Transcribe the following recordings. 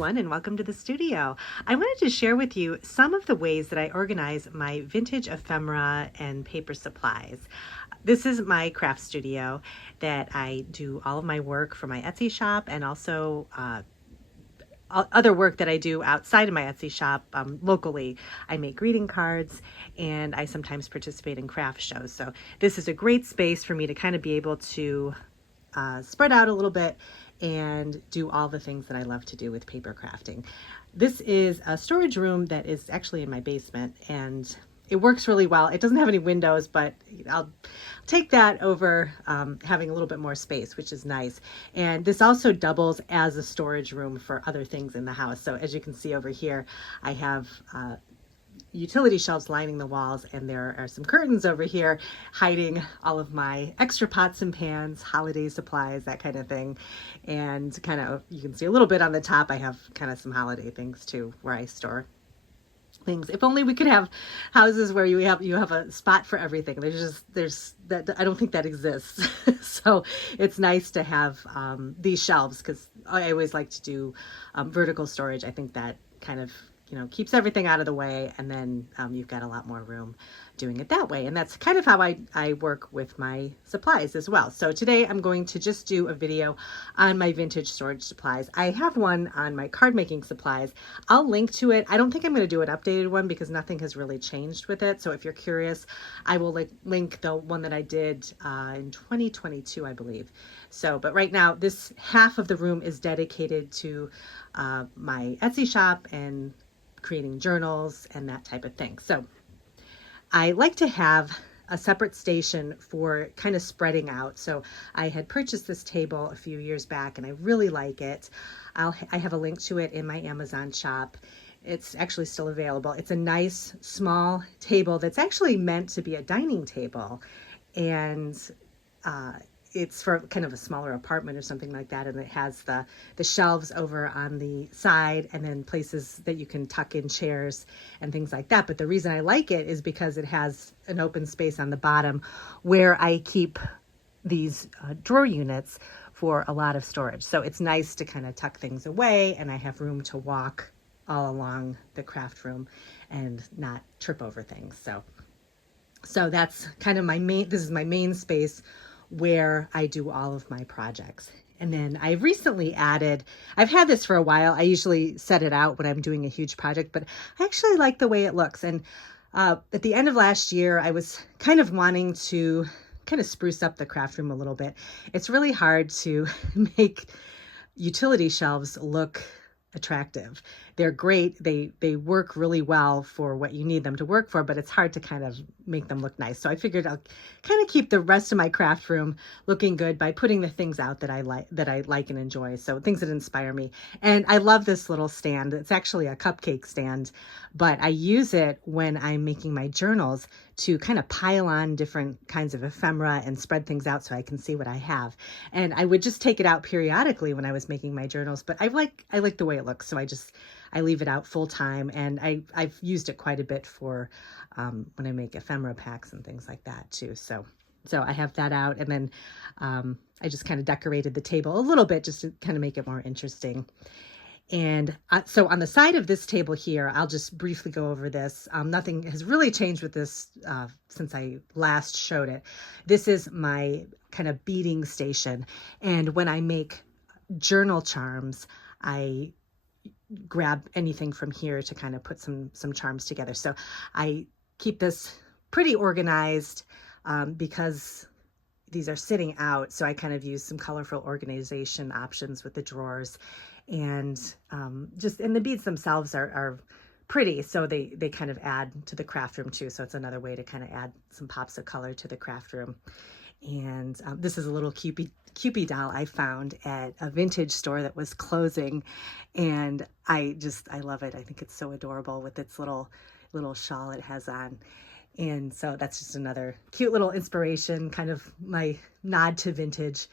everyone, and welcome to the studio. I wanted to share with you some of the ways that I organize my vintage ephemera and paper supplies. This is my craft studio that I do all of my work for my Etsy shop, and also other work that I do outside of my Etsy shop locally. I make greeting cards, and I sometimes participate in craft shows. So this is a great space for me to kind of be able to spread out a little bit and do all the things that I love to do with paper crafting. This is a storage room that is actually in my basement, and it works really well. It doesn't have any windows, but I'll take that over having a little bit more space, which is nice. And this also doubles as a storage room for other things in the house. So as you can see over here, I have utility shelves lining the walls, and there are some curtains over here hiding all of my extra pots and pans, holiday supplies, that kind of thing. And kind of, you can see a little bit on the top, I have kind of some holiday things too, where I store things. If only we could have houses where you have a spot for everything. There's that, I don't think that exists. So it's nice to have these shelves, because I always like to do vertical storage. I think that kind of keeps everything out of the way, and then you've got a lot more room doing it that way. And that's kind of how I work with my supplies as well. So today I'm going to just do a video on my vintage storage supplies. I have one on my card making supplies. I'll link to it. I don't think I'm going to do an updated one because nothing has really changed with it. So if you're curious, I will link the one that I did in 2022, I believe. So, but right now, this half of the room is dedicated to my Etsy shop and creating journals and that type of thing. So I like to have a separate station for kind of spreading out. So I had purchased this table a few years back, and I really like it. I have a link to it in my Amazon shop. It's actually still available. It's a nice small table that's actually meant to be a dining table, and it's for kind of a smaller apartment or something like that. And it has the shelves over on the side, and then places that you can tuck in chairs and things like that. But the reason I like it is because it has an open space on the bottom where I keep these drawer units for a lot of storage. So it's nice to kind of tuck things away, and I have room to walk all along the craft room and not trip over things. So that's kind of this is my main space where I do all of my projects. And then I recently added, I've had this for a while. I usually set it out when I'm doing a huge project, but I actually like the way it looks. And at the end of last year, I was kind of wanting to kind of spruce up the craft room a little bit. It's really hard to make utility shelves look attractive. They're great. They work really well for what you need them to work for, but it's hard to kind of make them look nice. So I figured I'll kind of keep the rest of my craft room looking good by putting the things out that I like and enjoy. So things that inspire me. And I love this little stand. It's actually a cupcake stand, but I use it when I'm making my journals to kind of pile on different kinds of ephemera and spread things out so I can see what I have. And I would just take it out periodically when I was making my journals, but I like the way it looks. So I leave it out full time, and I've used it quite a bit for when I make ephemera packs and things like that too. So I have that out, and then I just kind of decorated the table a little bit just to kind of make it more interesting. And so on the side of this table here, I'll just briefly go over this. Nothing has really changed with this since I last showed it. This is my kind of beading station. And when I make journal charms, I grab anything from here to kind of put some charms together. So I keep this pretty organized because these are sitting out. So I kind of use some colorful organization options with the drawers, and and the beads themselves are pretty. So they kind of add to the craft room too. So it's another way to kind of add some pops of color to the craft room. And this is a little Cupid doll I found at a vintage store that was closing, and I love it. I think it's so adorable with its little shawl it has on. And so that's just another cute little inspiration, kind of my nod to vintage.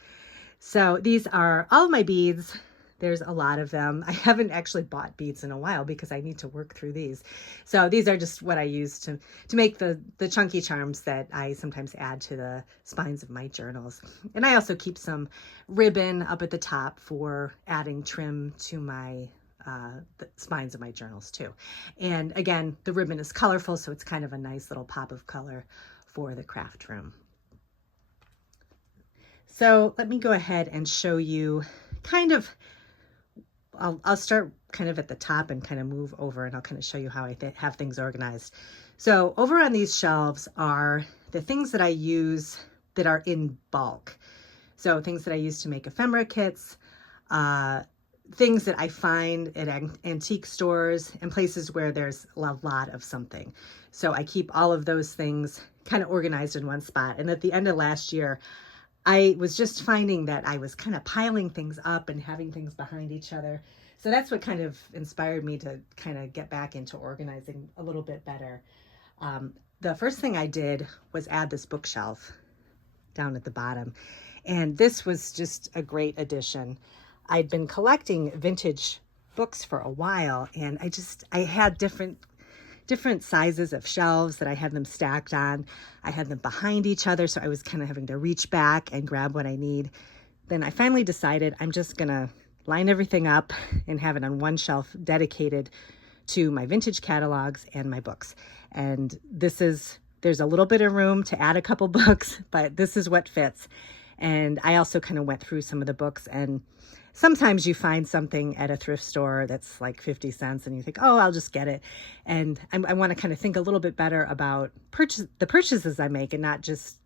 So these are all of my beads. There's a lot of them. I haven't actually bought beads in a while because I need to work through these. So these are just what I use to make the chunky charms that I sometimes add to the spines of my journals. And I also keep some ribbon up at the top for adding trim to my the spines of my journals too. And again, the ribbon is colorful, so it's kind of a nice little pop of color for the craft room. So let me go ahead and show you kind of, I'll start kind of at the top and kind of move over, and I'll kind of show you how I have things organized. So over on these shelves are the things that I use that are in bulk. So things that I use to make ephemera kits, things that I find at antique stores and places where there's a lot of something. So I keep all of those things kind of organized in one spot. And at the end of last year, I was just finding that I was kind of piling things up and having things behind each other. So that's what kind of inspired me to kind of get back into organizing a little bit better. The first thing I did was add this bookshelf down at the bottom. And this was just a great addition. I'd been collecting vintage books for a while, and I had different sizes of shelves that I had them stacked on. I had them behind each other, so I was kind of having to reach back and grab what I need. Then I finally decided I'm just gonna line everything up and have it on one shelf dedicated to my vintage catalogs and my books. And there's a little bit of room to add a couple books, but this is what fits. And I also kind of went through some of the books, and sometimes you find something at a thrift store that's like 50 cents and you think, oh, I'll just get it. And I want to kind of think a little bit better about the purchases I make, and not just,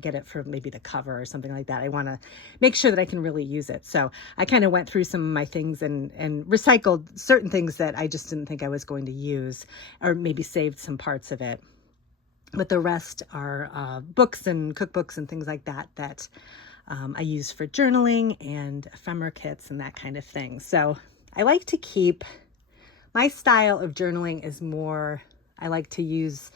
get it for maybe the cover or something like that. I want to make sure that I can really use it. So I kind of went through some of my things and recycled certain things that I just didn't think I was going to use, or maybe saved some parts of it. But the rest are books and cookbooks and things like that I use for journaling and ephemera kits and that kind of thing. So I like to keep, my style of journaling is more, I like to use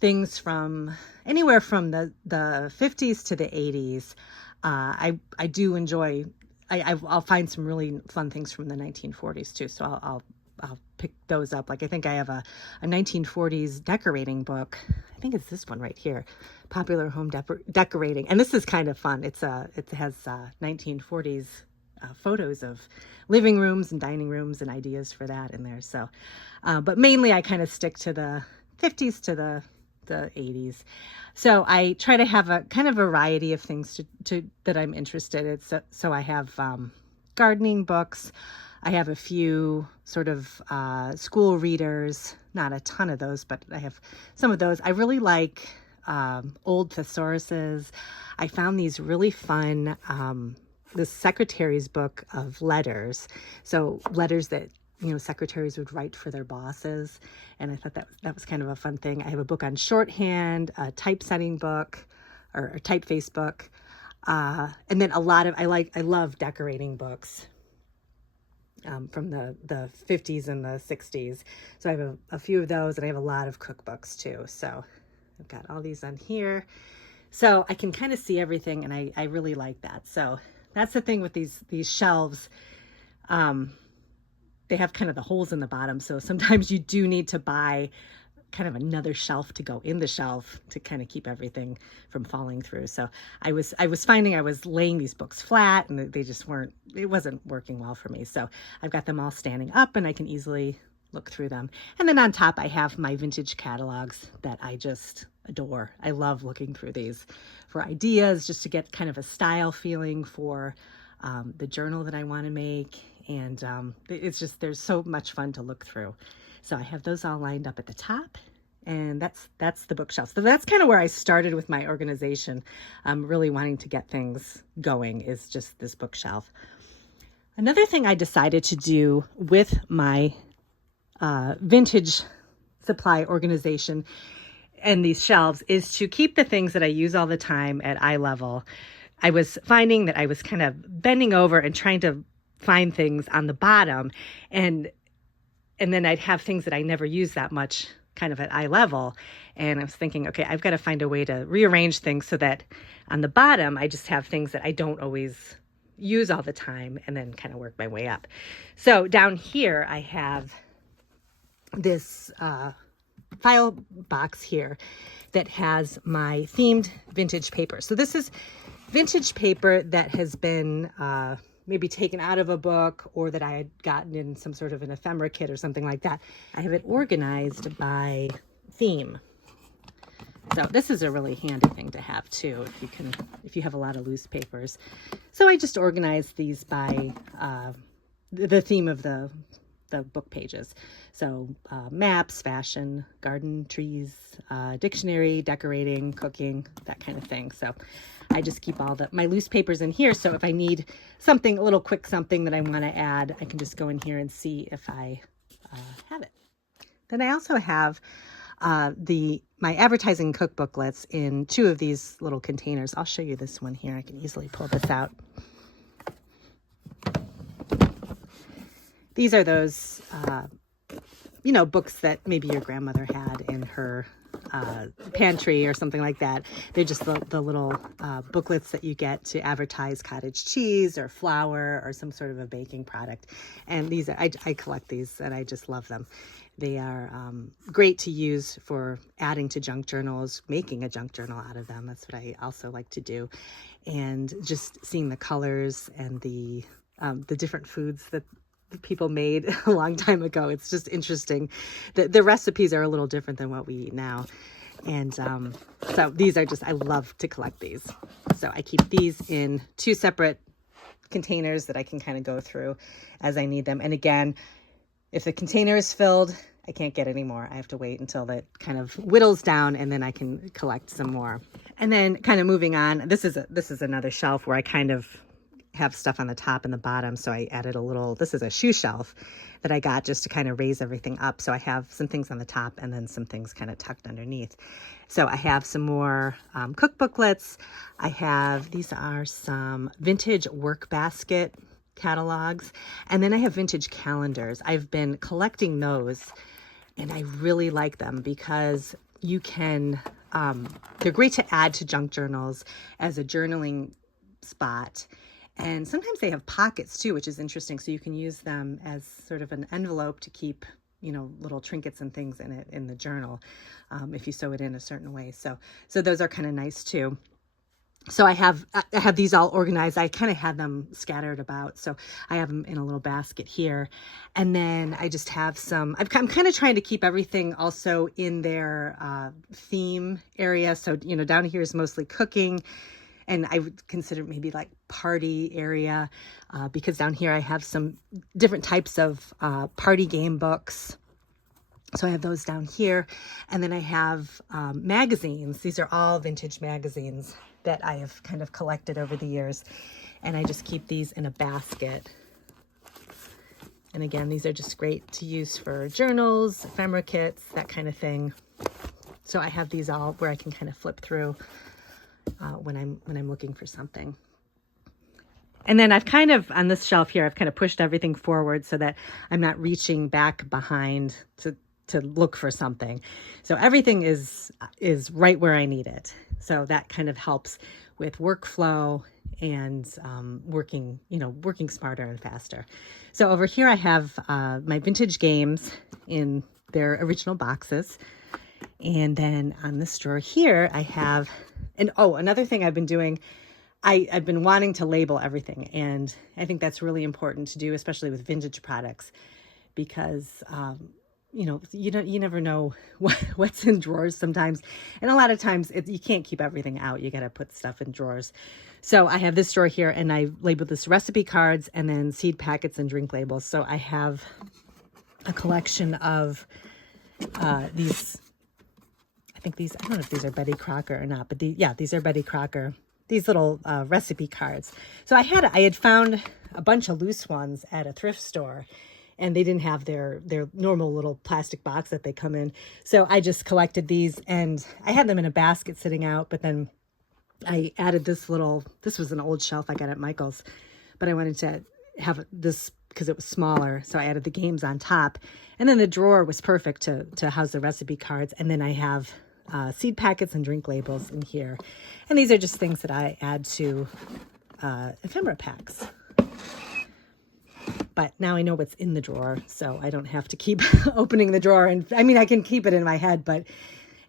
things from anywhere from the 50s to the 80s. I do enjoy, I'll find some really fun things from the 1940s too. So I'll pick those up. Like I think I have a 1940s decorating book. I think it's this one right here, Popular Home Decorating. And this is kind of fun. It has 1940s photos of living rooms and dining rooms and ideas for that in there. So, but mainly I kind of stick to the 50s to the 80s. So I try to have a kind of variety of things that I'm interested in. So I have gardening books. I have a few sort of school readers, not a ton of those, but I have some of those. I really like old thesauruses. I found these really fun, this secretary's book of letters. So letters that, secretaries would write for their bosses. And I thought that was kind of a fun thing. I have a book on shorthand, a typesetting book, or a typeface book. And then I love decorating books. From the 50s and the 60s. So I have a few of those, and I have a lot of cookbooks too. So I've got all these on here. So I can kind of see everything, and I really like that. So that's the thing with these shelves. They have kind of the holes in the bottom. So sometimes you do need to buy kind of another shelf to go in the shelf to kind of keep everything from falling through. So I was finding I was laying these books flat, and it wasn't working well for me. So I've got them all standing up, and I can easily look through them. And then on top, I have my vintage catalogs that I just adore. I love looking through these for ideas, just to get kind of a style feeling for the journal that I want to make. And there's so much fun to look through. So I have those all lined up at the top, and that's the bookshelf. So that's kind of where I started with my organization. Really wanting to get things going is just this bookshelf. Another thing I decided to do with my vintage supply organization and these shelves is to keep the things that I use all the time at eye level. I was finding that I was kind of bending over and trying to find things on the bottom, and then I'd have things that I never use that much kind of at eye level. And I was thinking, okay, I've got to find a way to rearrange things so that on the bottom, I just have things that I don't always use all the time, and then kind of work my way up. So down here, I have this file box here that has my themed vintage paper. So this is vintage paper that has been maybe taken out of a book or that I had gotten in some sort of an ephemera kit or something like that. I have it organized by theme. So this is a really handy thing to have too, if you have a lot of loose papers. So I just organized these by the theme of the book pages. So maps, fashion, garden, trees, dictionary, decorating, cooking, that kind of thing. So I just keep all my loose papers in here. So if I need something, a little quick something that I want to add, I can just go in here and see if I have it. Then I also have my advertising cookbooklets in 2 of these little containers. I'll show you this one here. I can easily pull this out. These are those, books that maybe your grandmother had in her pantry or something like that. They're just the little booklets that you get to advertise cottage cheese or flour or some sort of a baking product. And these I collect these and I just love them. They are great to use for adding to junk journals, making a junk journal out of them. That's what I also like to do. And just seeing the colors and the different foods that people made a long time ago. It's just interesting. The recipes are a little different than what we eat now. And so these are I love to collect these. So I keep these in 2 separate containers that I can kind of go through as I need them. And again, if the container is filled, I can't get any more. I have to wait until that kind of whittles down and then I can collect some more. And then kind of moving on, this is another shelf where I kind of have stuff on the top and the bottom. So I added this is a shoe shelf that I got just to kind of raise everything up. So I have some things on the top and then some things kind of tucked underneath. So I have some more cookbooklets. These are some vintage work basket catalogs. And then I have vintage calendars. I've been collecting those and I really like them because you can, they're great to add to junk journals as a journaling spot. And sometimes they have pockets too, which is interesting. So you can use them as sort of an envelope to keep, little trinkets and things in it in the journal, if you sew it in a certain way. So those are kind of nice too. So I have these all organized. I kind of had them scattered about. So I have them in a little basket here. And then I just have I'm kind of trying to keep everything also in their theme area. So, down here is mostly cooking. And I would consider maybe like party area because down here I have some different types of party game books. So I have those down here. And then I have magazines. These are all vintage magazines that I have kind of collected over the years. And I just keep these in a basket. And again, these are just great to use for journals, ephemera kits, that kind of thing. So I have these all where I can kind of flip through when I'm looking for something. And then I've kind of, on this shelf here, I've kind of pushed everything forward so that I'm not reaching back behind to look for something. So everything is right where I need it. So that kind of helps with workflow and working smarter and faster. So over here I have my vintage games in their original boxes. And then on this drawer here, I have, another thing I've been doing, I've been wanting to label everything. And I think that's really important to do, especially with vintage products, because, you never know what's in drawers sometimes. And a lot of times you can't keep everything out. You got to put stuff in drawers. So I have this drawer here and I labeled this recipe cards and then seed packets and drink labels. So I have a collection of these. I don't know if these are Betty Crocker or not, but these are Betty Crocker, these little recipe cards. So I had found a bunch of loose ones at a thrift store and they didn't have their normal little plastic box that they come in. So I just collected these and I had them in a basket sitting out, but then I added this was an old shelf I got at Michael's, but I wanted to have this because it was smaller. So I added the games on top and then the drawer was perfect to house the recipe cards. And then I have seed packets and drink labels in here. And these are just things that I add to ephemera packs. But now I know what's in the drawer, so I don't have to keep opening the drawer. And I mean, I can keep it in my head, but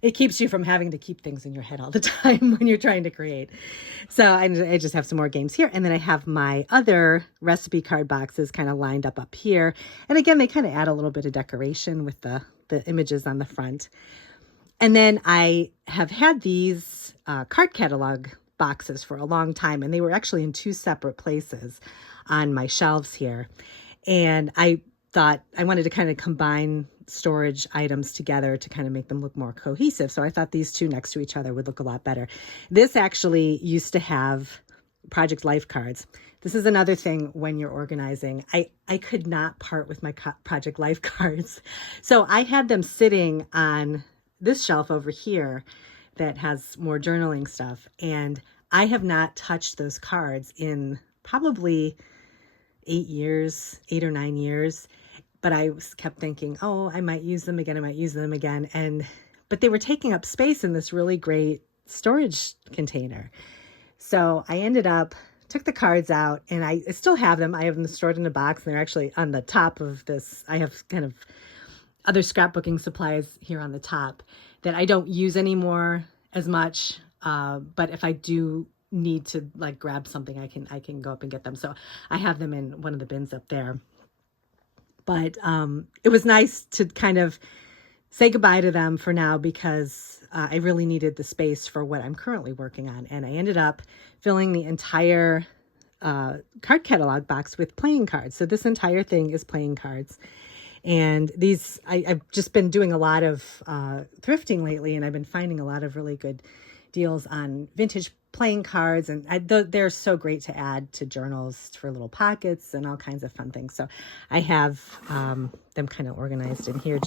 it keeps you from having to keep things in your head all the time when you're trying to create. So I just have some more games here. And then I have my other recipe card boxes kind of lined up here. And again, they kind of add a little bit of decoration with the images on the front. And then I have had these card catalog boxes for a long time, and they were actually in two separate places on my shelves here. And I thought I wanted to kind of combine storage items together to kind of make them look more cohesive. So I thought these two next to each other would look a lot better. This actually used to have Project Life cards. This is another thing when you're organizing. I could not part with my Project Life cards. So I had them sitting on this shelf over here that has more journaling stuff. And I have not touched those cards in probably 8 or 9 years. But I kept thinking, oh, I might use them again. I might use them again. But they were taking up space in this really great storage container. So I took the cards out, and I still have them. I have them stored in a box, and they're actually on the top of this. I have kind of other scrapbooking supplies here on the top that I don't use anymore as much. But if I do need to like grab something, I can go up and get them. So I have them in one of the bins up there. But it was nice to kind of say goodbye to them for now, because I really needed the space for what I'm currently working on. And I ended up filling the entire card catalog box with playing cards. So this entire thing is playing cards. And these, I've just been doing a lot of thrifting lately, and I've been finding a lot of really good deals on vintage playing cards, and they're so great to add to journals for little pockets and all kinds of fun things. So I have them kind of organized in here.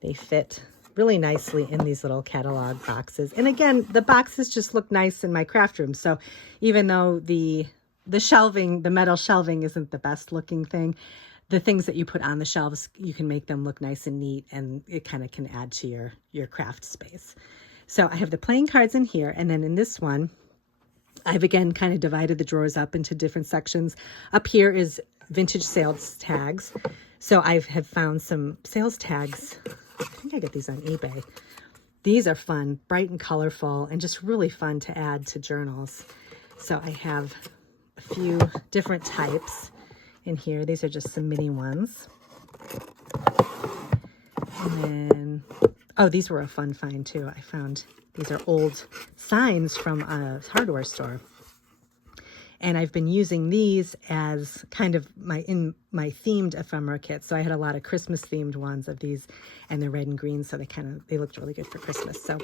They fit really nicely in these little catalog boxes. And again, the boxes just look nice in my craft room. So even though the shelving, the metal shelving isn't the best looking thing, the things that you put on the shelves, you can make them look nice and neat, and it kind of can add to your craft space. So I have the playing cards in here, and then in this one, I've again kind of divided the drawers up into different sections. Up here is vintage sales tags. So I have found some sales tags. I think I get these on eBay. These are fun, bright and colorful, and just really fun to add to journals. So I have a few different types in here. These are just some mini ones. And then, oh, these were a fun find too. I found these are old signs from a hardware store. And I've been using these as kind of my themed ephemera kit. So I had a lot of Christmas themed ones of these, and they're red and green, so they looked really good for Christmas. So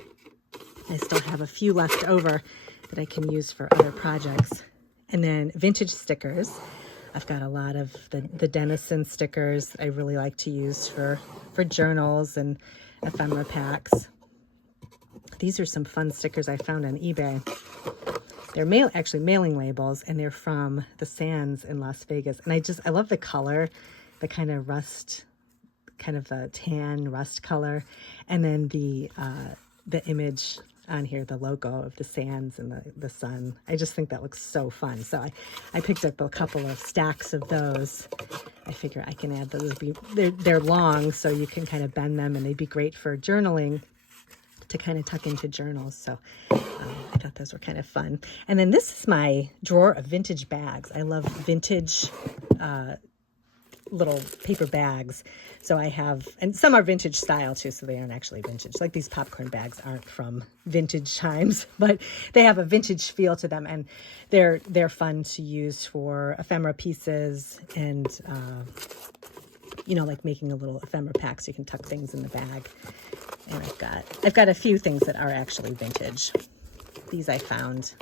I still have a few left over that I can use for other projects. And then vintage stickers. I've got a lot of the Denison stickers I really like to use for journals and ephemera packs. These are some fun stickers I found on eBay. They're actually mailing labels, and they're from the Sands in Las Vegas. And I love the color, the kind of rust, kind of a tan rust color. And then the image on here, the logo of the Sands and the sun. I just think that looks so fun. So I picked up a couple of stacks of those. I figure I can add those. They're long, so you can kind of bend them, and they'd be great for journaling, to kind of tuck into journals. So I thought those were kind of fun. And then this is my drawer of vintage bags. I love vintage little paper bags. So I have, and some are vintage style too, so they aren't actually vintage. Like these popcorn bags aren't from vintage times, but they have a vintage feel to them, and they're fun to use for ephemera pieces, and like making a little ephemera pack so you can tuck things in the bag. And I've got a few things that are actually vintage. These I found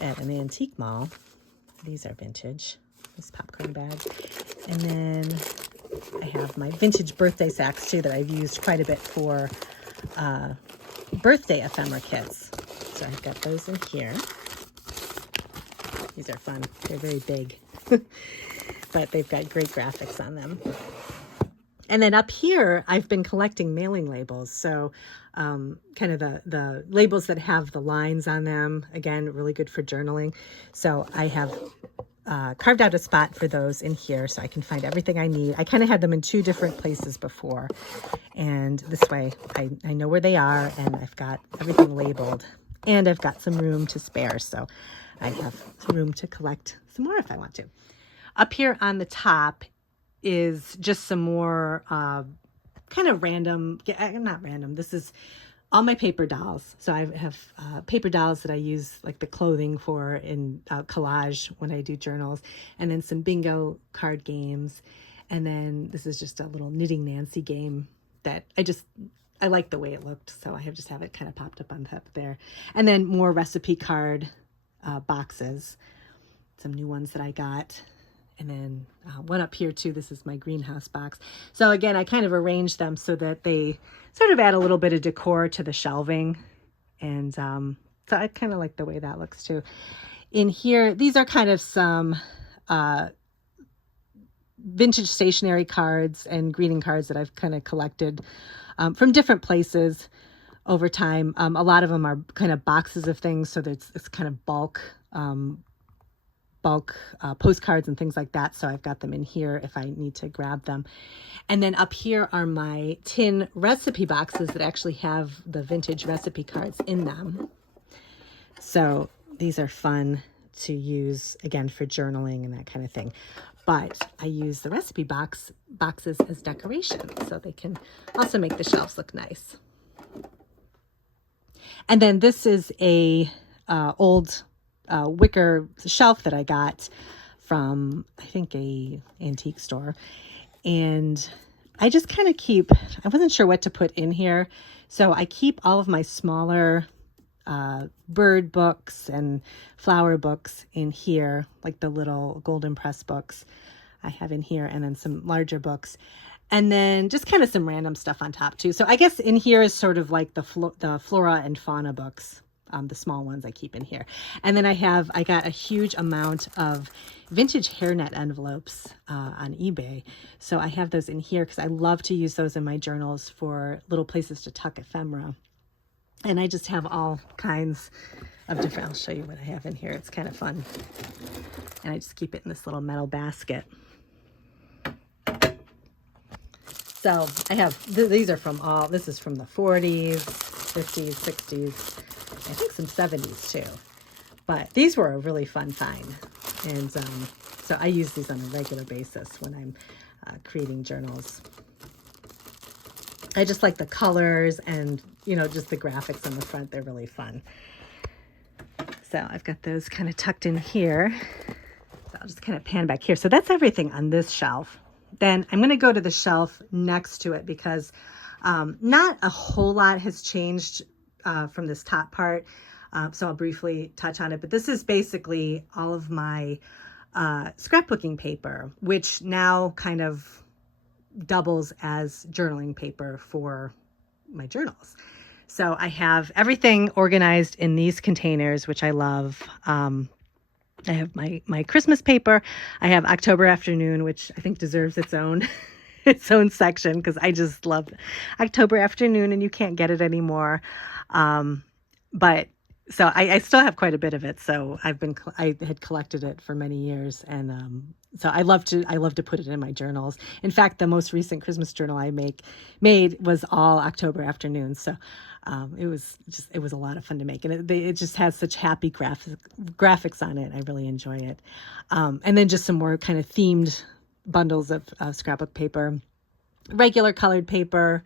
at an antique mall. These are vintage, this popcorn bag. And then I have my vintage birthday sacks too that I've used quite a bit for birthday ephemera kits. So I've got those in here. These are fun. They're very big, but they've got great graphics on them. And then up here, I've been collecting mailing labels. So kind of the labels that have the lines on them, again, really good for journaling. So I have carved out a spot for those in here so I can find everything I need. I kind of had them in 2 different places before, and this way I know where they are, and I've got everything labeled, and I've got some room to spare, so I have some room to collect some more if I want to. Up here on the top is just some more kind of random, not random, this is all my paper dolls. So I have paper dolls that I use like the clothing for in collage when I do journals, and then some bingo card games. And then this is just a little Knitting Nancy game that I like the way it looked. So I just have it kind of popped up on top there. And then more recipe card boxes, some new ones that I got. And then one up here too, this is my greenhouse box. So again, I kind of arranged them so that they sort of add a little bit of decor to the shelving. And so I kind of like the way that looks too. In here, these are kind of some vintage stationery cards and greeting cards that I've kind of collected from different places over time. A lot of them are kind of boxes of things, so that it's kind of bulk postcards and things like that. So I've got them in here if I need to grab them. And then up here are my tin recipe boxes that actually have the vintage recipe cards in them. So these are fun to use, again, for journaling and that kind of thing. But I use the recipe boxes as decoration, so they can also make the shelves look nice. And then this is a old wicker shelf that I got from, I think, a antique store. And I just kind of I wasn't sure what to put in here. So I keep all of my smaller bird books and flower books in here, like the little Golden Press books I have in here, and then some larger books. And then just kind of some random stuff on top too. So I guess in here is sort of like the flora and fauna books. The small ones I keep in here. And then I got a huge amount of vintage hairnet envelopes on eBay. So I have those in here because I love to use those in my journals for little places to tuck ephemera. And I just have all kinds of different, I'll show you what I have in here. It's kind of fun. And I just keep it in this little metal basket. So I have, these are from this is from the 40s, 50s, 60s, I think some 70s too. But these were a really fun find. And so I use these on a regular basis when I'm creating journals. I just like the colors and, just the graphics on the front. They're really fun. So I've got those kind of tucked in here. So I'll just kind of pan back here. So that's everything on this shelf. Then I'm going to go to the shelf next to it because not a whole lot has changed from this top part. So I'll briefly touch on it. But this is basically all of my scrapbooking paper, which now kind of doubles as journaling paper for my journals. So I have everything organized in these containers, which I love. I have my Christmas paper. I have October Afternoon, which I think deserves its own section because I just love October Afternoon and you can't get it anymore. But so I still have quite a bit of it. So I had collected it for many years. And so I love to put it in my journals. In fact, the most recent Christmas journal I made was all October Afternoon. So it was a lot of fun to make. And it just has such happy graphics on it. I really enjoy it. And then just some more kind of themed bundles of scrapbook paper, regular colored paper,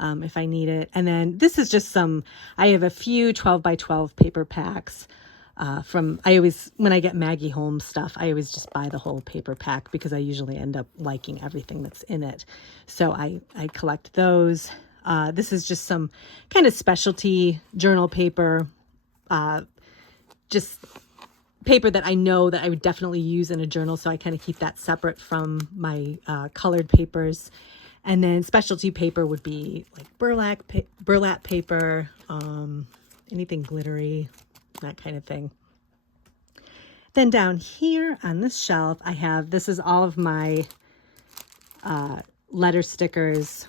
if I need it. And then this is just I have a few 12 by 12 paper packs when I get Maggie Holmes stuff, I always just buy the whole paper pack because I usually end up liking everything that's in it. So I collect those. This is just some kind of specialty journal paper, just paper that I know that I would definitely use in a journal. So I kind of keep that separate from my colored papers. And then specialty paper would be like burlap paper, anything glittery, that kind of thing. Then down here on this shelf, this is all of my letter stickers.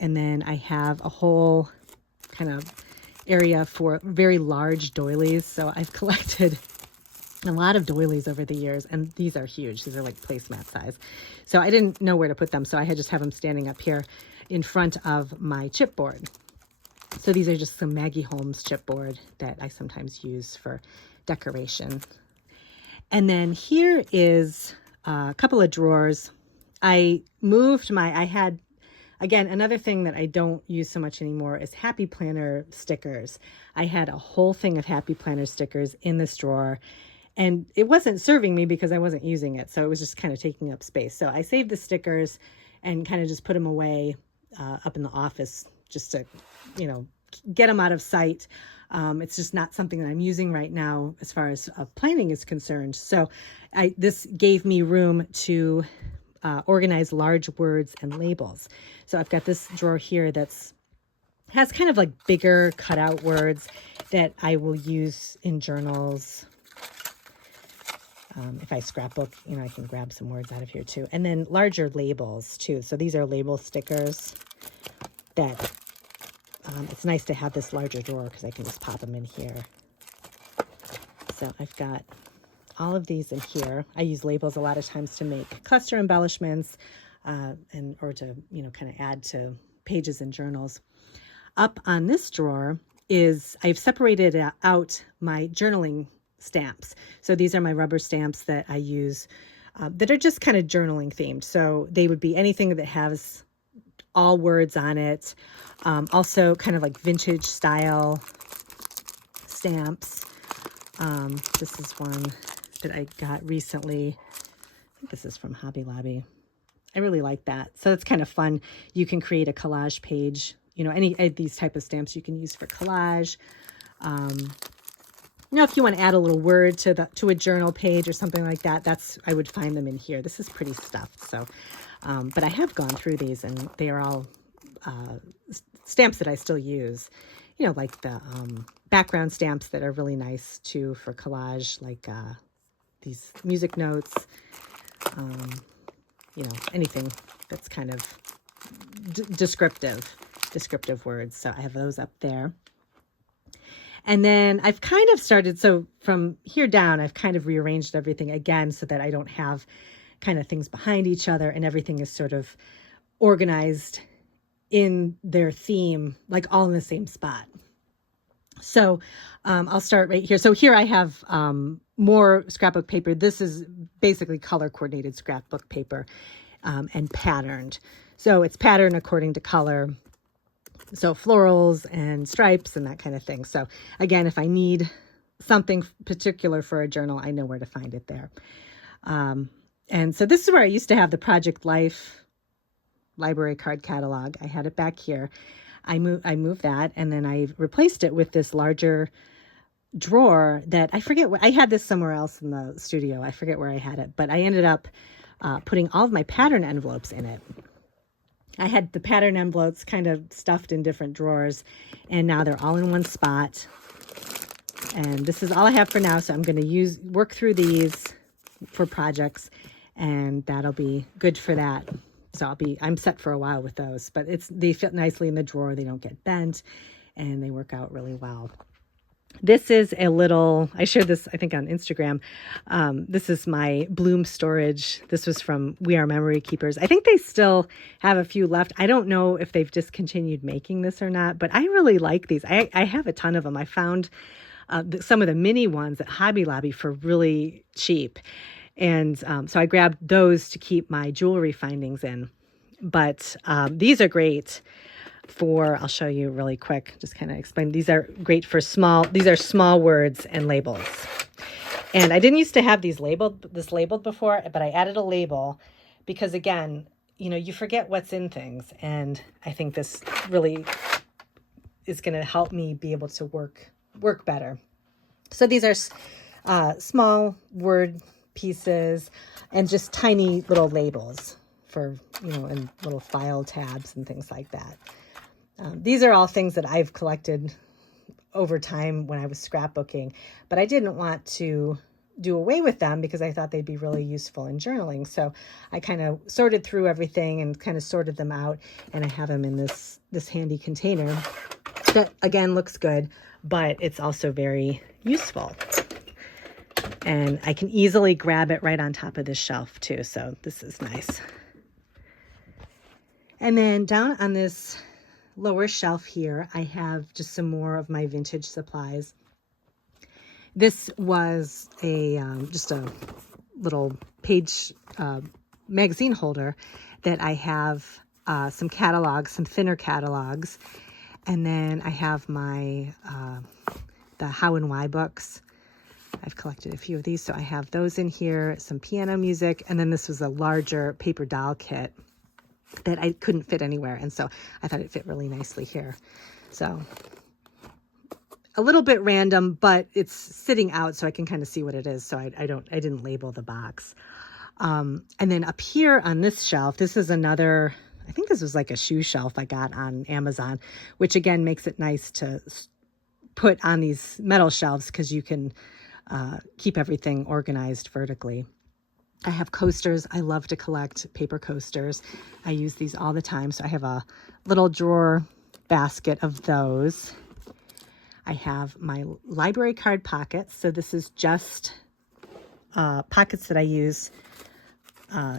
And then I have a whole kind of area for very large doilies. So I've collected a lot of doilies over the years, and these are huge. These are like placemat size. So I didn't know where to put them, so I had just have them standing up here in front of my chipboard. So these are just some Maggie Holmes chipboard that I sometimes use for decoration. And then here is a couple of drawers. I had, again, another thing that I don't use so much anymore is Happy Planner stickers. I had a whole thing of Happy Planner stickers in this drawer, and it wasn't serving me because I wasn't using it. So it was just kind of taking up space. So I saved the stickers and kind of just put them away up in the office just to, get them out of sight. It's just not something that I'm using right now as far as planning is concerned. So this gave me room to organize large words and labels. So I've got this drawer here has kind of like bigger cutout words that I will use in journals. If I scrapbook, I can grab some words out of here too. And then larger labels too. So these are label stickers that it's nice to have this larger drawer because I can just pop them in here. So I've got all of these in here. I use labels a lot of times to make cluster embellishments or to, kind of add to pages and journals. Up on this drawer I've separated out my journaling stamps. So these are my rubber stamps that I use that are just kind of journaling themed. So they would be anything that has all words on it. Also kind of like vintage style stamps. This is one that I got recently. I think this is from Hobby Lobby. I really like that. So it's kind of fun. You can create a collage page. Any of these type of stamps you can use for collage. If you want to add a little word to a journal page or something like that, I would find them in here. This is pretty stuffed. So, but I have gone through these, and they are all stamps that I still use. Like the background stamps that are really nice too for collage, like these music notes. Anything that's kind of descriptive words. So I have those up there. And then I've kind of started, so from here down, I've kind of rearranged everything again so that I don't have kind of things behind each other, and everything is sort of organized in their theme, like all in the same spot. So I'll start right here. So here I have more scrapbook paper. This is basically color coordinated scrapbook paper and patterned. So it's patterned according to color. So florals and stripes and that kind of thing. So again, if I need something particular for a journal, I know where to find it there. And so this is where I used to have the Project Life library card catalog. I had it back here. I moved that, and then I replaced it with this larger drawer that I forget where I had this somewhere else in the studio. I forget where I had it, but I ended up putting all of my pattern envelopes in it. I had the pattern envelopes kind of stuffed in different drawers, and now they're all in one spot. And this is all I have for now, so I'm going to work through these for projects, and that'll be good for that. So I'm set for a while with those, but they fit nicely in the drawer. They don't get bent, and they work out really well. This is I shared this, I think, on Instagram. This is my Bloom storage. This was from We Are Memory Keepers. I think they still have a few left. I don't know if they've discontinued making this or not, but I really like these. I have a ton of them. I found some of the mini ones at Hobby Lobby for really cheap. And so I grabbed those to keep my jewelry findings in. But these are great I'll show you really quick, just kind of explain. These are great for small words and labels. And I didn't used to have this labeled before, but I added a label because, again, you forget what's in things. And I think this really is going to help me be able to work better. So these are small word pieces and just tiny little labels for, and little file tabs and things like that. These are all things that I've collected over time when I was scrapbooking, but I didn't want to do away with them because I thought they'd be really useful in journaling. So I kind of sorted through everything and kind of sorted them out, and I have them in this handy container that, again, looks good, but it's also very useful. And I can easily grab it right on top of this shelf too. So this is nice. And then down on this lower shelf here, I have just some more of my vintage supplies. This was just a little page magazine holder that I have some catalogs, some thinner catalogs. And then I have my the How and Why books. I've collected a few of these, so I have those in here, some piano music, and then this was a larger paper doll kit that I couldn't fit anywhere, and so I thought it fit really nicely here. So a little bit random, but it's sitting out so I can kind of see what it is, so I didn't label the box. And then up here on this shelf, this is another, I think this was like a shoe shelf I got on Amazon, which again makes it nice to put on these metal shelves because you can keep everything organized vertically. I have coasters. I love to collect paper coasters. I use these all the time. So I have a little drawer basket of those. I have my library card pockets. So this is just pockets that I use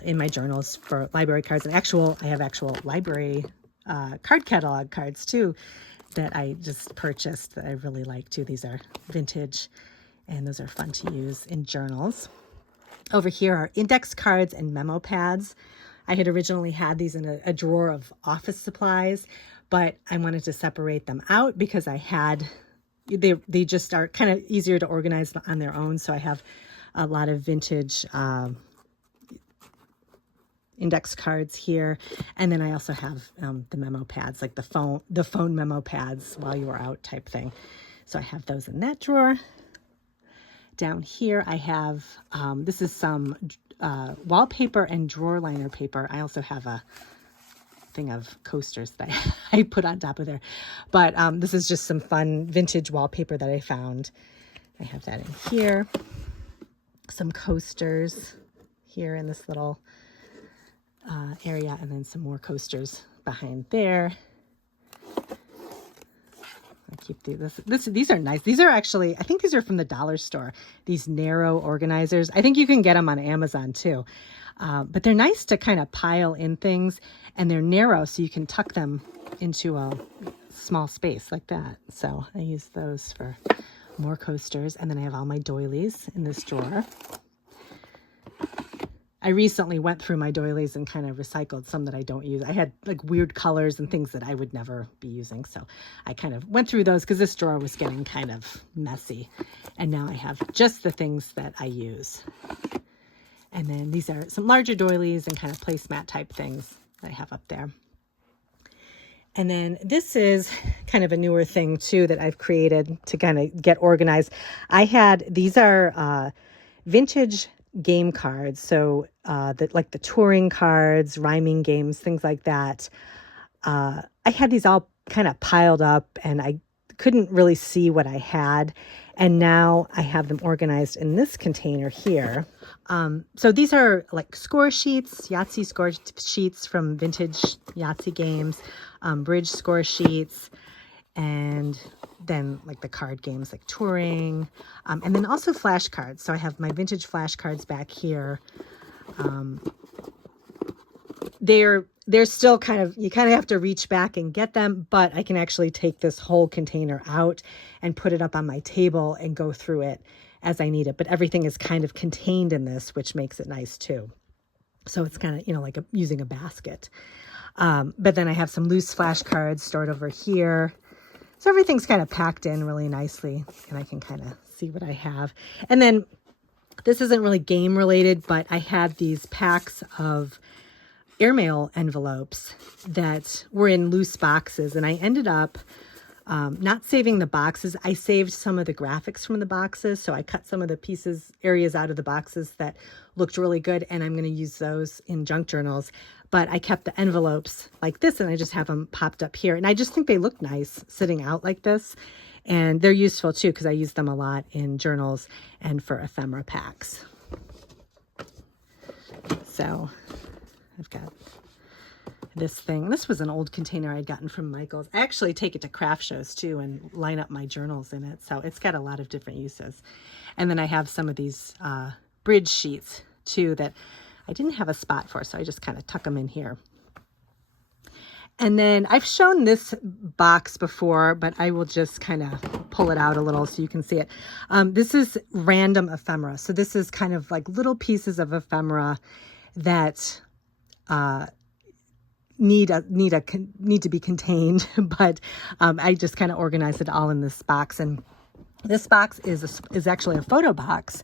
in my journals for library cards. And I have actual library card catalog cards too that I just purchased that I really like too. These are vintage and those are fun to use in journals. Over here are index cards and memo pads. I had originally had these in a drawer of office supplies, but I wanted to separate them out because they just are kind of easier to organize on their own. So I have a lot of vintage index cards here. And then I also have the memo pads, like the phone memo pads while you were out type thing. So I have those in that drawer. Down here I have, this is some wallpaper and drawer liner paper. I also have a thing of coasters that I put on top of there. But this is just some fun vintage wallpaper that I found. I have that in here. Some coasters here in this little area, and then some more coasters behind there. I keep these are nice. These are actually, I think these are from the dollar store, these narrow organizers. I think you can get them on Amazon too. But they're nice to kind of pile in things, and they're narrow so you can tuck them into a small space like that. So I use those for more coasters. And then I have all my doilies in this drawer. I recently went through my doilies and kind of recycled some that I don't use. I had like weird colors and things that I would never be using. So I kind of went through those because this drawer was getting kind of messy. And now I have just the things that I use. And then these are some larger doilies and kind of placemat type things that I have up there. And then this is kind of a newer thing too that I've created to kind of get organized. These are vintage game cards. So like the touring cards, rhyming games, things like that. I had these all kind of piled up and I couldn't really see what I had. And now I have them organized in this container here. So these are like score sheets, Yahtzee score sheets from vintage Yahtzee games, bridge score sheets, and then like the card games like touring, and then also flashcards. So I have my vintage flashcards back here. They're still kind of, you kind of have to reach back and get them, but I can actually take this whole container out and put it up on my table and go through it as I need it. But everything is kind of contained in this, which makes it nice too. So it's kind of, like using a basket. But then I have some loose flashcards stored over here. So everything's kind of packed in really nicely, and I can kind of see what I have. And then this isn't really game related, but I had these packs of airmail envelopes that were in loose boxes, and I ended up not saving the boxes. I saved some of the graphics from the boxes, so I cut some of the areas out of the boxes that looked really good, and I'm going to use those in junk journals. But I kept the envelopes like this, and I just have them popped up here. And I just think they look nice sitting out like this. And they're useful too, because I use them a lot in journals and for ephemera packs. So this thing. This was an old container I'd gotten from Michael's. I actually take it to craft shows too and line up my journals in it. So it's got a lot of different uses. And then I have some of these bridge sheets too that I didn't have a spot for, so I just kind of tuck them in here. And then I've shown this box before, but I will just kind of pull it out a little so you can see it. This is random ephemera. So this is kind of like little pieces of ephemera that need to be contained, but I just kind of organize it all in this box. And this box is actually a photo box,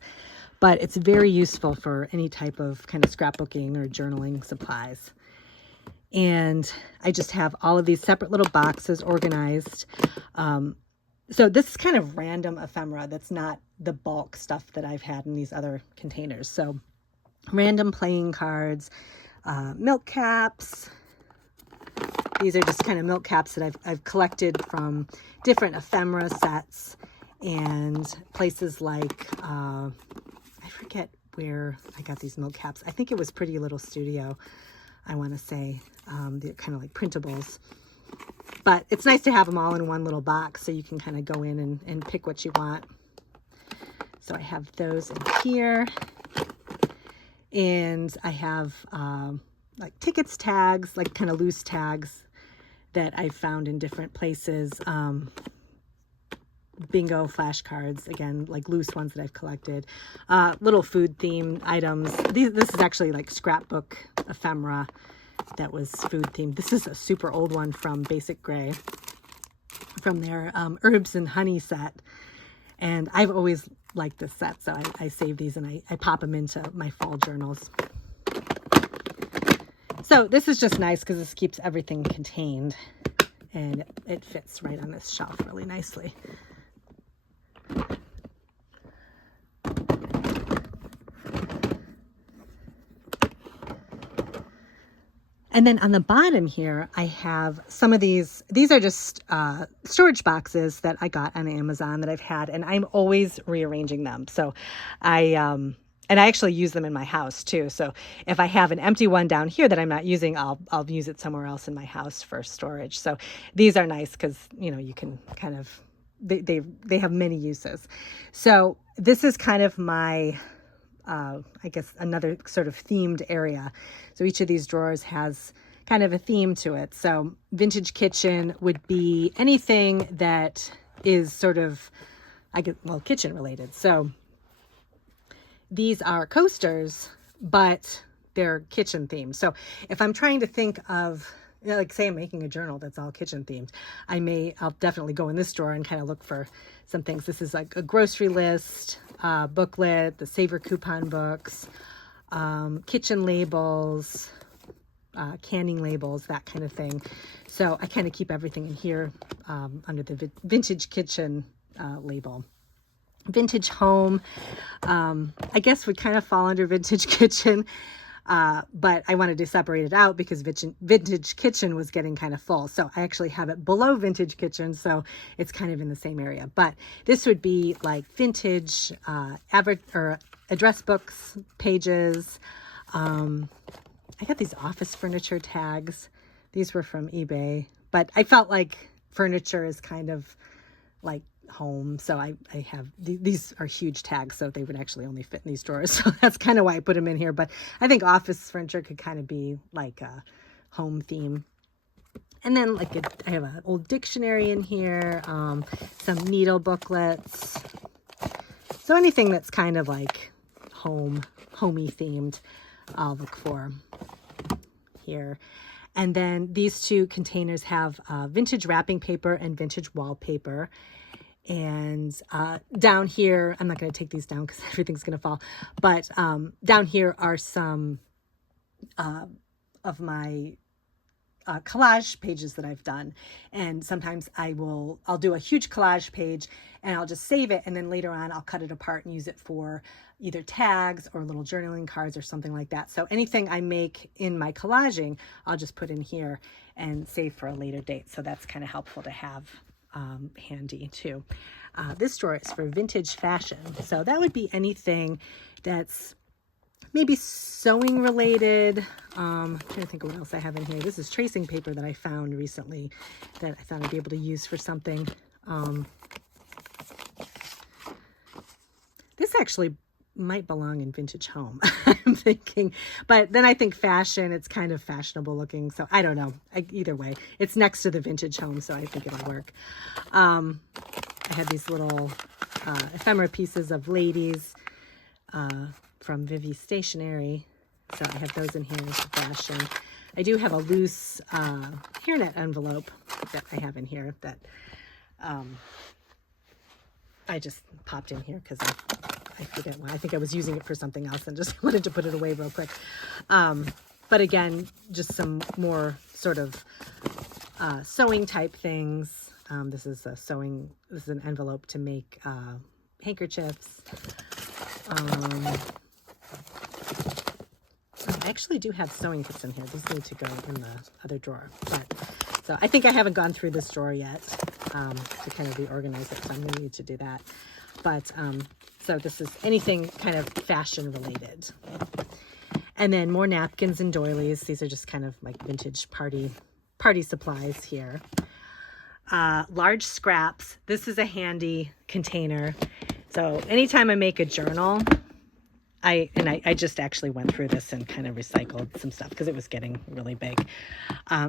but it's very useful for any type of kind of scrapbooking or journaling supplies. And I just have all of these separate little boxes organized. So this is kind of random ephemera. That's not the bulk stuff that I've had in these other containers. So random playing cards, milk caps. These are just kind of milk caps that I've collected from different ephemera sets and places like, I forget where I got these milk caps. I think it was Pretty Little Studio, I want to say. They're kind of like printables. But it's nice to have them all in one little box so you can kind of go in and pick what you want. So I have those in here. And I have like tickets tags, like kind of loose tags that I found in different places. Bingo flashcards, again, like loose ones that I've collected. Little food themed items. This is actually like scrapbook ephemera that was food themed. This is a super old one from Basic Gray, from their herbs and honey set. And I've always liked this set, so I save these and I pop them into my fall journals. So this is just nice because this keeps everything contained and it fits right on this shelf really nicely. And then on the bottom here, I have some of these. These are just storage boxes that I got on Amazon that I've had, and I'm always rearranging them. So and I actually use them in my house too. So if I have an empty one down here that I'm not using, I'll use it somewhere else in my house for storage. So these are nice because, you know, you can kind of, they have many uses. So this is kind of my, I guess, another sort of themed area. So each of these drawers has kind of a theme to it. So vintage kitchen would be anything that is sort of, kitchen related. So these are coasters, but they're kitchen themed. So if I'm trying to think of, you know, like say I'm making a journal that's all kitchen themed, I'll definitely go in this drawer and kind of look for some things. This is like a grocery list, booklet, the Savor coupon books, kitchen labels, canning labels, that kind of thing. So I kind of keep everything in here under the vintage kitchen label. Vintage home, I guess would kind of fall under vintage kitchen, but I wanted to separate it out because vintage kitchen was getting kind of full. So I actually have it below vintage kitchen, so it's kind of in the same area. But this would be like vintage address books, pages. I got these office furniture tags. These were from eBay, but I felt like furniture is kind of like home, so I have these are huge tags, so they would actually only fit in these drawers, so that's kind of why I put them in here. But I think office furniture could kind of be like a home theme. And then I have an old dictionary in here, some needle booklets, so anything that's kind of like homey themed I'll look for here. And then these two containers have vintage wrapping paper and vintage wallpaper. And down here, I'm not going to take these down because everything's going to fall. But down here are some of my collage pages that I've done. And sometimes I'll do a huge collage page and I'll just save it. And then later on, I'll cut it apart and use it for either tags or little journaling cards or something like that. So anything I make in my collaging, I'll just put in here and save for a later date. So that's kind of helpful to have handy too. This drawer is for vintage fashion. So that would be anything that's maybe sewing related. I'm trying to think of what else I have in here. This is tracing paper that I found recently that I thought I'd be able to use for something. This actually might belong in vintage home, I'm thinking. But then I think fashion, it's kind of fashionable looking. So I don't know. Either way, it's next to the vintage home, so I think it'll work. I have these little ephemera pieces of ladies from Vivi Stationery. So I have those in here for fashion. I do have a loose hairnet envelope that I have in here that I just popped in here because I forget why. I think I was using it for something else and just wanted to put it away real quick. But again, just some more sort of sewing type things. This is an envelope to make handkerchiefs. I actually do have sewing kits in here. These need to go in the other drawer. So I think I haven't gone through this drawer yet to kind of reorganize it, so I'm going to need to do that. But so this is anything kind of fashion related. And then more napkins and doilies. These are just kind of like vintage party supplies here. Large scraps. This is a handy container. So anytime I make a journal, I just actually went through this and kind of recycled some stuff because it was getting really big.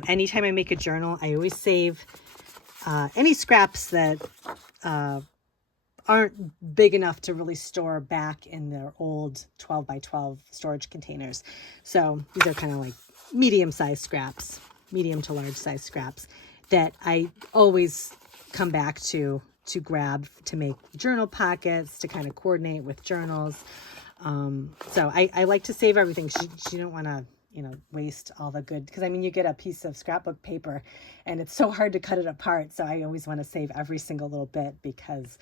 Anytime I make a journal, I always save any scraps that aren't big enough to really store back in their old 12 by 12 storage containers. So these are kind of like medium-sized scraps, medium to large-sized scraps that I always come back to grab to make journal pockets, to kind of coordinate with journals. So I like to save everything. You don't want to, waste all the good, because I mean, you get a piece of scrapbook paper and it's so hard to cut it apart. So I always want to save every single little bit because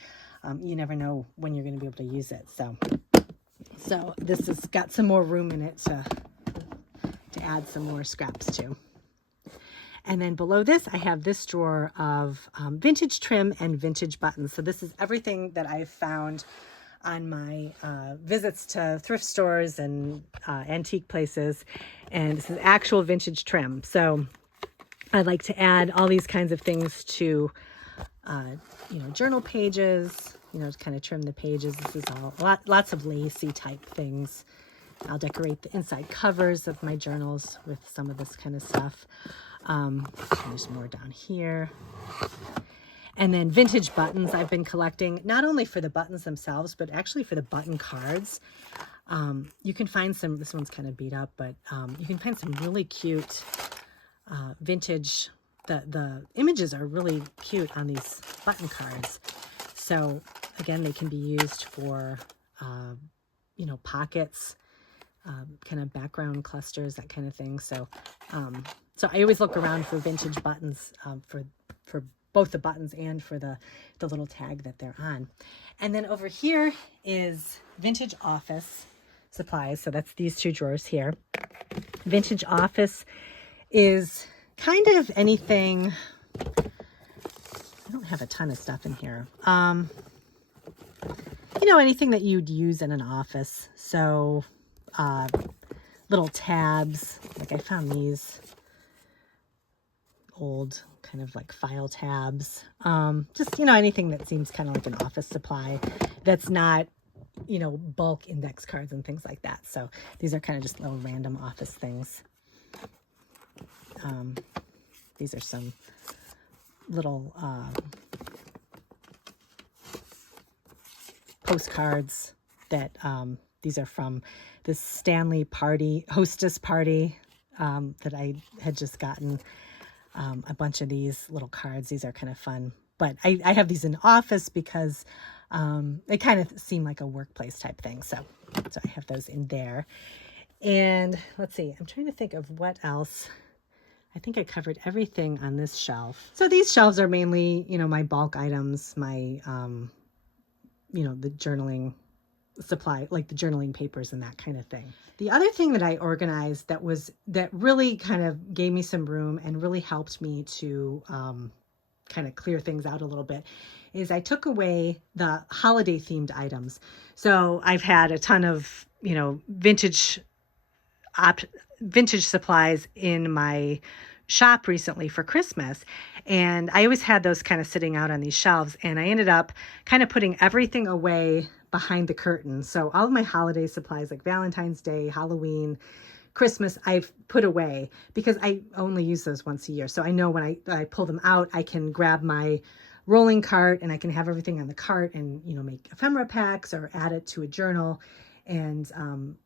you never know when you're going to be able to use it. So this has got some more room in it to add some more scraps to. And then below this, I have this drawer of vintage trim and vintage buttons. So this is everything that I've found on my visits to thrift stores and antique places. And this is actual vintage trim. So I like to add all these kinds of things to, journal pages, to kind of trim the pages. This is lots of lacy type things. I'll decorate the inside covers of my journals with some of this kind of stuff. There's more down here. And then vintage buttons I've been collecting, not only for the buttons themselves, but actually for the button cards. You can find this one's kind of beat up, but you can find some really cute vintage, the images are really cute on these button cards. So again, they can be used for, pockets, kind of background clusters, that kind of thing. So I always look around for vintage buttons for both the buttons and for the little tag that they're on. And then over here is vintage office supplies. So that's these two drawers here. Vintage office is kind of anything. I don't have a ton of stuff in here. Anything that you'd use in an office. So little tabs, like I found these old kind of like file tabs. Just, anything that seems kind of like an office supply that's not, bulk index cards and things like that. So these are kind of just little random office things. These are some little postcards that these are from this Stanley hostess party that I had just gotten. A bunch of these little cards. These are kind of fun. But I have these in the office because they kind of seem like a workplace type thing. So I have those in there. And let's see. I'm trying to think of what else. I think I covered everything on this shelf. So these shelves are mainly, my bulk items, my, the journaling supply, like the journaling papers and that kind of thing. The other thing that I organized that really kind of gave me some room and really helped me to kind of clear things out a little bit, is I took away the holiday themed items. So I've had a ton of, vintage supplies in my shop recently for Christmas. And I always had those kind of sitting out on these shelves. And I ended up kind of putting everything away behind the curtain. So all of my holiday supplies like Valentine's Day, Halloween, Christmas, I've put away because I only use those once a year. So I know when I pull them out, I can grab my rolling cart and I can have everything on the cart and, make ephemera packs or add it to a journal. And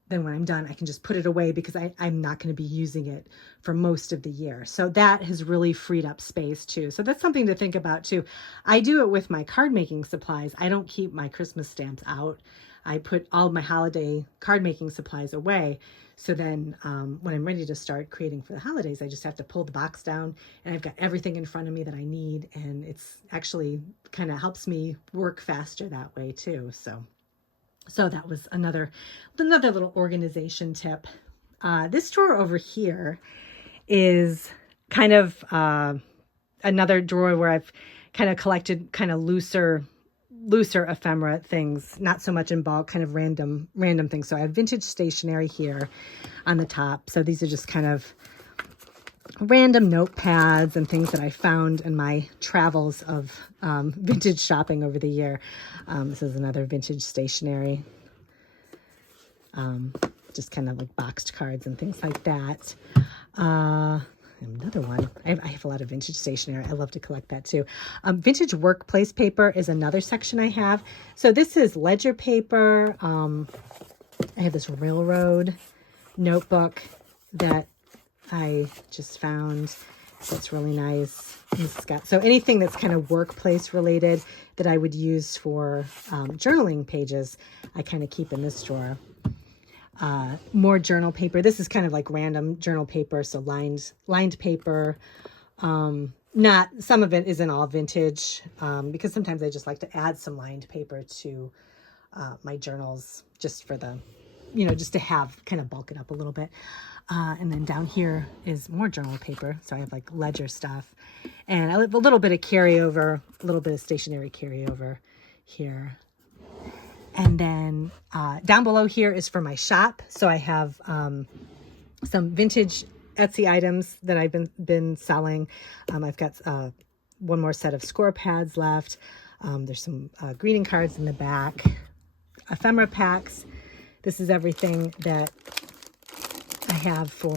then when I'm done, I can just put it away because I'm not going to be using it for most of the year. So that has really freed up space too. So that's something to think about too. I do it with my card making supplies. I don't keep my Christmas stamps out. I put all my holiday card making supplies away. So then when I'm ready to start creating for the holidays, I just have to pull the box down and I've got everything in front of me that I need. And it's actually kind of helps me work faster that way too. So that was another little organization tip. This drawer over here is kind of another drawer where I've kind of collected kind of looser ephemera things, not so much in bulk, kind of random things. So I have vintage stationery here on the top. So these are just kind of random notepads and things that I found in my travels of vintage shopping over the year. This is another vintage stationery, just kind of like boxed cards and things like that. Another one. I have a lot of vintage stationery. I love to collect that too. Vintage workplace paper is another section I have. So this is ledger paper. I have this railroad notebook that I just found. That's really nice. So anything that's kind of workplace related that I would use for journaling pages, I kind of keep in this drawer. More journal paper. This is kind of like random journal paper. So lined paper. Not some of it isn't all vintage because sometimes I just like to add some lined paper to my journals just for the, just to have kind of bulk it up a little bit. And then down here is more journal paper. So I have like ledger stuff and I have a little bit of carryover, a little bit of stationery carryover here. And then down below here is for my shop. So I have some vintage Etsy items that I've been selling. I've got one more set of score pads left. There's some greeting cards in the back, ephemera packs. This is everything that I have for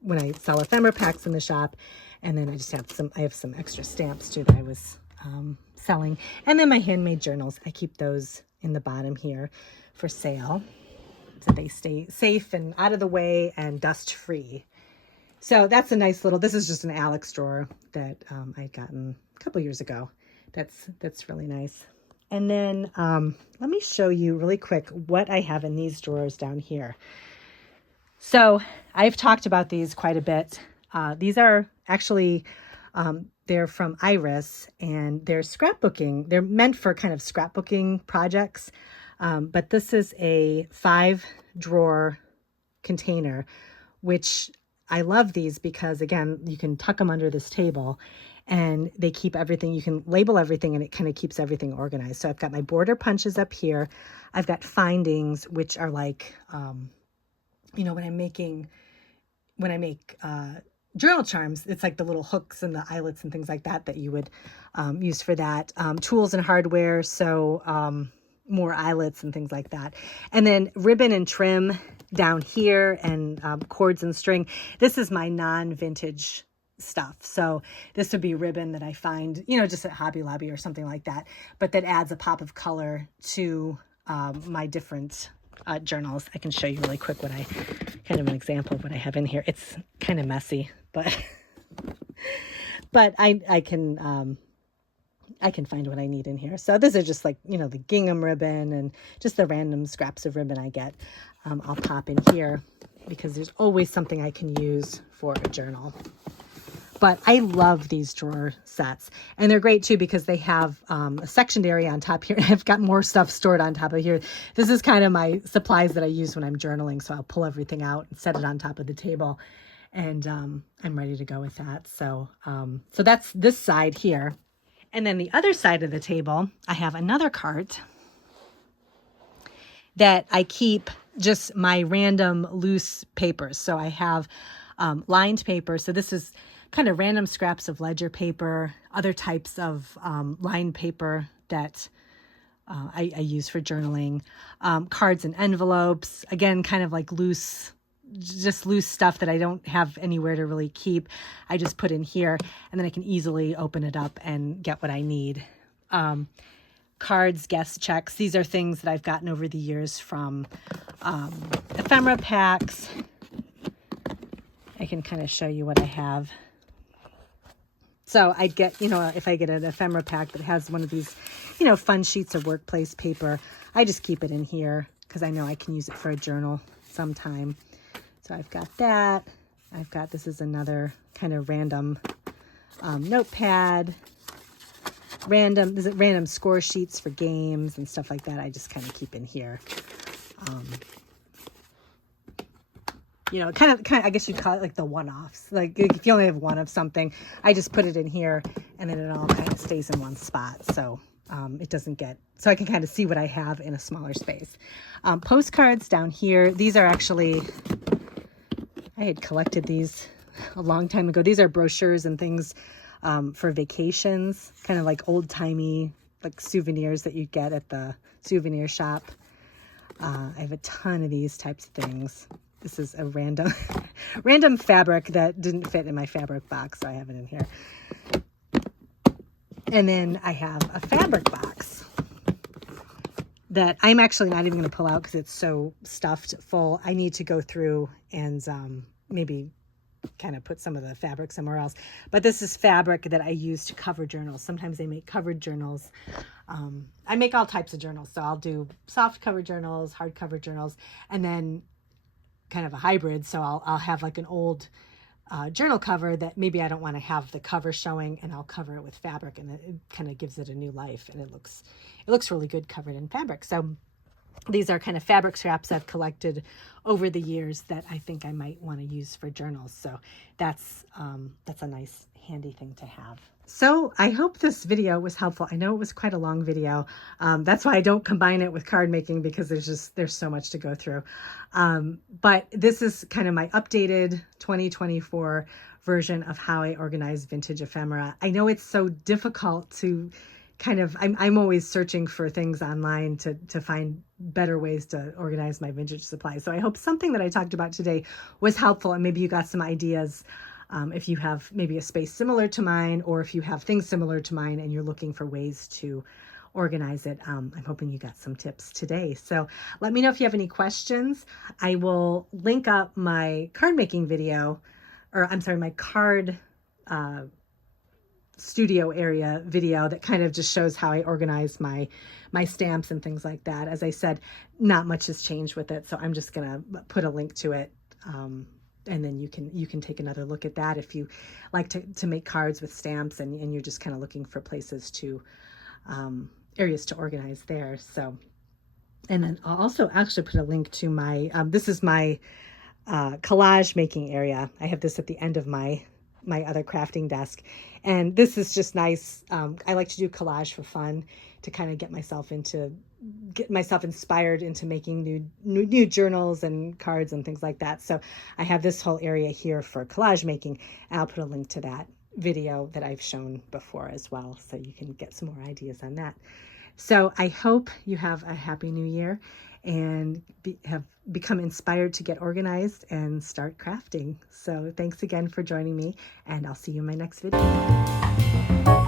when I sell ephemera packs in the shop. And then I have some extra stamps too that I was selling. And then my handmade journals, I keep those in the bottom here for sale so they stay safe and out of the way and dust free. So that's a nice little, this is just an Alex drawer that I'd gotten a couple years ago. That's really nice. And then let me show you really quick what I have in these drawers down here. So I've talked about these quite a bit. These are actually, they're from Iris and they're scrapbooking. They're meant for kind of scrapbooking projects. But this is a 5-drawer container, which I love these because, again, you can tuck them under this table and they keep everything. You can label everything and it kind of keeps everything organized. So I've got my border punches up here. I've got findings, which are like, when I make journal charms, it's like the little hooks and the eyelets and things like that you would use for that. Tools and hardware, so more eyelets and things like that. And then ribbon and trim down here and cords and string. This is my non-vintage stuff. So this would be ribbon that I find, just at Hobby Lobby or something like that, but that adds a pop of color to my different journals. I can show you really quick what kind of an example of what I have in here. It's kind of messy, but I can find what I need in here. So this is just like, the gingham ribbon and just the random scraps of ribbon I get. I'll pop in here because there's always something I can use for a journal. But I love these drawer sets. And they're great too because they have a sectioned area on top here. I've got more stuff stored on top of here. This is kind of my supplies that I use when I'm journaling. So I'll pull everything out and set it on top of the table. and I'm ready to go with that. So, so that's this side here. And then the other side of the table, I have another cart that I keep just my random loose papers. So I have lined paper. So this is kind of random scraps of ledger paper, other types of lined paper that I use for journaling, cards and envelopes, again, kind of like loose, just loose stuff that I don't have anywhere to really keep. I just put in here, and then I can easily open it up and get what I need. Cards, guest checks. These are things that I've gotten over the years from ephemera packs. I can kind of show you what I have. So I'd get, if I get an ephemera pack that has one of these, fun sheets of workplace paper, I just keep it in here because I know I can use it for a journal sometime. So I've got that. This is another kind of random notepad. Random score sheets for games and stuff like that. I just kind of keep in here. Kind of, I guess you'd call it like the one-offs. Like if you only have one of something, I just put it in here and then it all kind of stays in one spot. So it doesn't so I can kind of see what I have in a smaller space. Postcards down here. These are actually, I had collected these a long time ago. These are brochures and things for vacations, kind of like old-timey, like souvenirs that you get at the souvenir shop. I have a ton of these types of things. This is a random fabric that didn't fit in my fabric box, so I have it in here. And then I have a fabric box that I'm actually not even going to pull out because it's so stuffed full. I need to go through and maybe kind of put some of the fabric somewhere else. But this is fabric that I use to cover journals. Sometimes they make covered journals. I make all types of journals. So I'll do soft cover journals, hard cover journals, and then kind of a hybrid. So I'll have like an old journal cover that maybe I don't want to have the cover showing, and I'll cover it with fabric, and it kind of gives it a new life, and it looks really good covered in fabric. So these are kind of fabric scraps I've collected over the years that I think I might want to use for journals. So that's a nice handy thing to have. So I hope this video was helpful. I know it was quite a long video. That's why I don't combine it with card making, because there's so much to go through. But this is kind of my updated 2024 version of how I organize vintage ephemera. I know it's so difficult to I'm always searching for things online to find better ways to organize my vintage supplies. So I hope something that I talked about today was helpful, and maybe you got some ideas if you have maybe a space similar to mine, or if you have things similar to mine and you're looking for ways to organize it. I'm hoping you got some tips today. So let me know if you have any questions. I will link up my card making video, or I'm sorry, my card studio area video that kind of just shows how I organize my stamps and things like that. As I said, not much has changed with it, so I'm just gonna put a link to it, and then you can take another look at that if you like to make cards with stamps and you're just kind of looking for places to areas to organize there. So, and then I'll also actually put a link to my this is my collage making area. I have this at the end of my other crafting desk, and this is just nice. I like to do collage for fun, to kind of get myself inspired into making new journals and cards and things like that. So I have this whole area here for collage making, and I'll put a link to that video that I've shown before as well, so you can get some more ideas on that. So I hope you have a happy new year and have become inspired to get organized and start crafting. So thanks again for joining me, and I'll see you in my next video.